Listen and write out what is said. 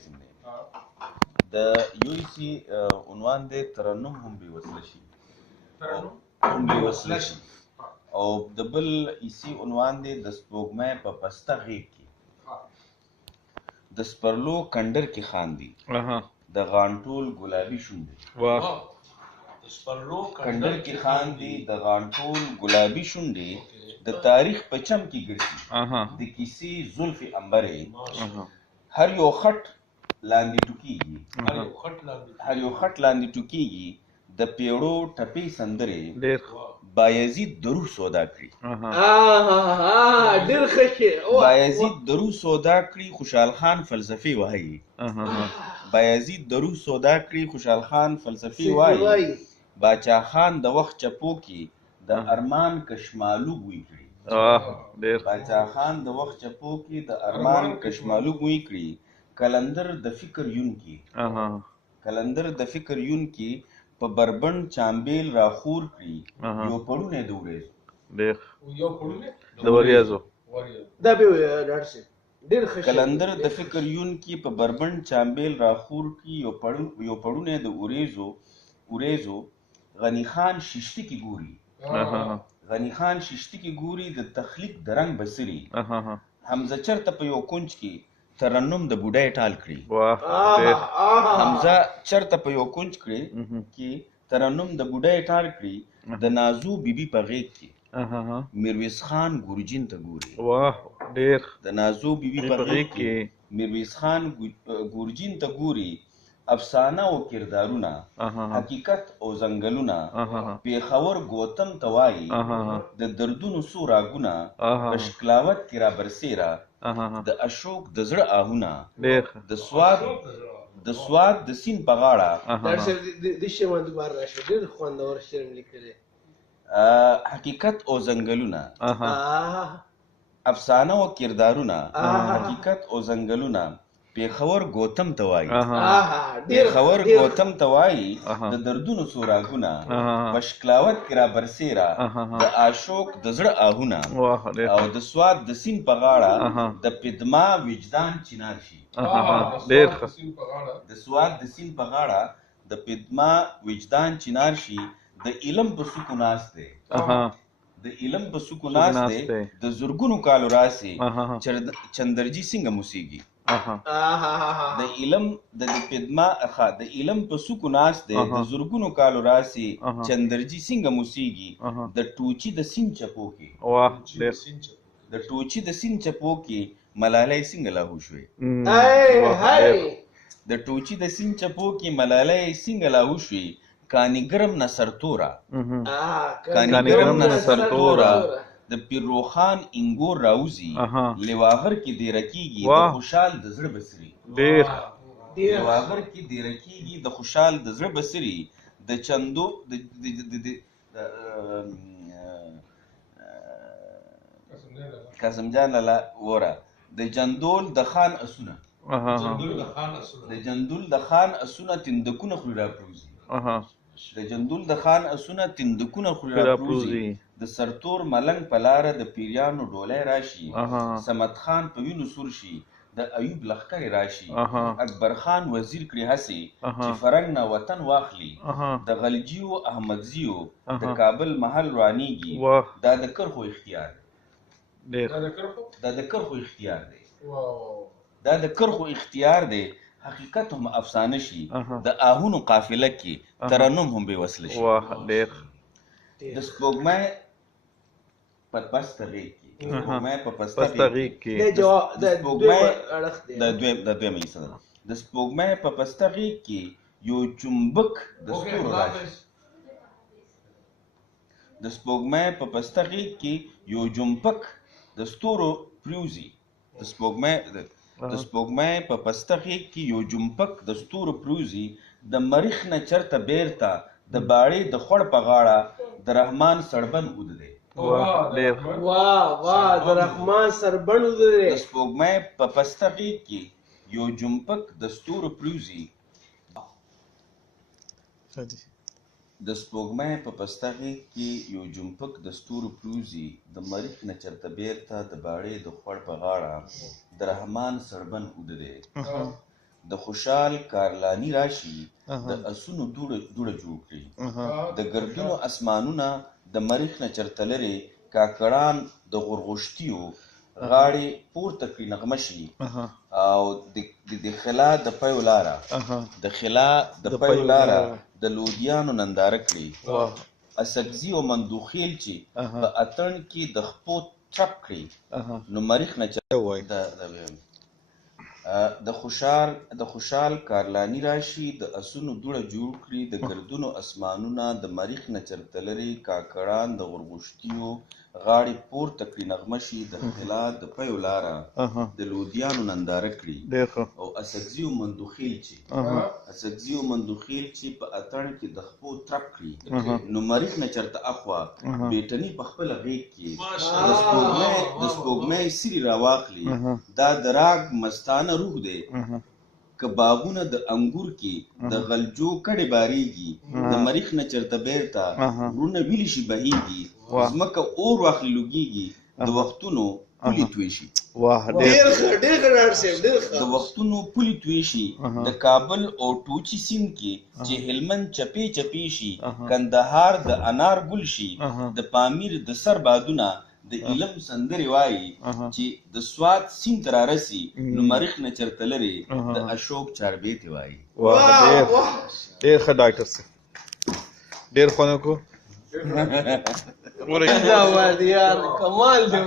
قسم دی د یو ایسي عنوان دی ترنم هم بې وصله شي هم بې وصله شي او د بل ایسي عنوان دی د سپوږمۍ په پسته غیږ کې د سپرلو کنډر کې خاندي د غانټول ګلابي شونډې کنډر کې خاندي د غانټول ګلابي شونډې د تاریخ په چم کې ګرځي د کیسې زلفې عنبرې هر یو خټ لاندې ټوکېږي د پیړو ټپې سندرې بایزید د روح سودا کړي بایزید د روح سودا کړي خوشحال خان فلسفې وایي بایزید د روح سودا کړي خوشحال خان فلسفې وایي باچا خان د وخت چپو کې د ارمان کشمالو بوی کړي باچا خان د وخت چپو کې د ارمان کشمالو بوی کړي کلندر د فکر یون کې په بربند چامبیل راخور کړي یو پړونی د وریځو کلندر د فکر یون کې په بربند چامبیل راخور کړي یو پړونی د وریځو غنی خان ششتي کې ګوري د تخلیق د رنگ بسري حمزه چرته په یو کونج کې ترنم د بوډۍ ټال کړي حمزه چرته په یو کونج کې ترنم د بوډۍ ټال کړي د نازو بیبي په غیږ کې میرویس خان ګورجین ته ګوري د نازو بیبي په غیږ کې میرویس خان ګورجین ته ګوري افسانه او کردارونه حقیقت او ځنګلونه پیښور ګوتم ته وایي د دردونو څو راګونه په شکلاوت کې را برسېره د اشوک د زړه آهونه د سواد د سیند په غاړه حقیقت او ځنګلونه افسانه او کردارونه حقیقت او ځنګلونه پیښور ګوتم ته وایي د دردونو څو راګونه په شکلاوت کې را برسېره د اشوک د زړه آهونه او د سواد د سیند په غاړه د پدما وجدان چنار شي د سواد د سیند په غاړه د پدما وجدان چنار شي د علم په څوکو ناست دی د زرګونو کالو راسي چندرجي څنګه موسیږي د علم په څوکو ناست دی د زرګونو کالو راسي چندرجي څنګه موسیږي د ټوچي د سیند چپو کې ملالۍ څنګه لاهو شوې د ټوچي د سیند چپو کې ملالۍ څنګه لاهو شوې کانیګرم نه سرتوره د پیر روخان انګور راوزي لواغر کې دیره کېږي د خوشحال د زړه بسري د چندو قاسم جان لالا وره د جندول د خان اسونه تندکونه خوري راپروزي د سرتور ملنګ په لاره د پیریانو ډولۍ راشي صمد خان په وینو سور شي د ایوب لښکرې راشي اکبر خان وزیر کړي هسې چې فرنګ نه وطن واخلي د غلجیو احمدزیو د کابل محل روانیږي دا د کرخو اختیار دی حقیقت هم افسانه شي د آهونو قافله کې ترنم هم بې وصله شي د سپوږمۍ په پسته غیږ کې د سپوږمۍ په پسته غیږ کې یو چمبک د ستورو پریوزي د سپوږمۍ په پسته غیږ کې یو جمپک د ستورو پروزي د مریخ نه چرته بیرته د باړې د خوړ په غاړه د رحمان سړبن اوده دی د سپوږمۍ په پسته غیږ کې یو جمپک د ستورو پروزي د سپوږمۍ په پسته غیږ کې یو جمپک د ستورو پروزي د مریخ نه چرته بیرته د باړې د خوړ په غاړه د رحمان سړبن اوده دی د خوشحال کارلاني راشي د اسونو دوړه جوړ کړي د ګردونو اسمانونه د مریخ نه چرته لرې کاکړان د غورغوشتیو غاړې پورته کړي نغمه شي او د خلا د پیو لاره د لودیانو ننداره کړي اسکزي او مندوخیل چې په اتڼ کې د خپو چپ کړي نو مریخ نه د خوشحال کارلاني راشي د اسونو دوړه جوړ کړي د ګردونو اسمانونه د مریخ نه چرته لرې کاکړان د غورغوشتیو غاړې پورته کړي نغمه شي د خلا د پیو لاره د لودیانو ننداره کړي او اسکزي او مندوخیل چې په اتڼ کې د خپو ترپ کړي نو مریخ نه چرته اخوا بیټني په خپله غیږ کې د سپوږمۍ سیري راواخلي دا د راګ مستانه روح دی که باغونه د انګور کې د غلجو کډې باریږي د مریخ نه چرته بیرته غرونه ویلی شي بهیږي ځمکه اور واخلي لوګیږي د وختونو پولې توی شي د وختونو پولې توی شي د کابل او ټوچي سیند کې چې هلمند چپې چپې شي کندهار د انار ګل شي د پامیر د سر بادونه د علم سندرې وایي چې د سوات سیند ته رارسي نو مریخ نه چرته لرې د اشوک چاربیتې وایي. ډېر ښه ډاکټر صاحب ډېر خوند وکړو. کمال دی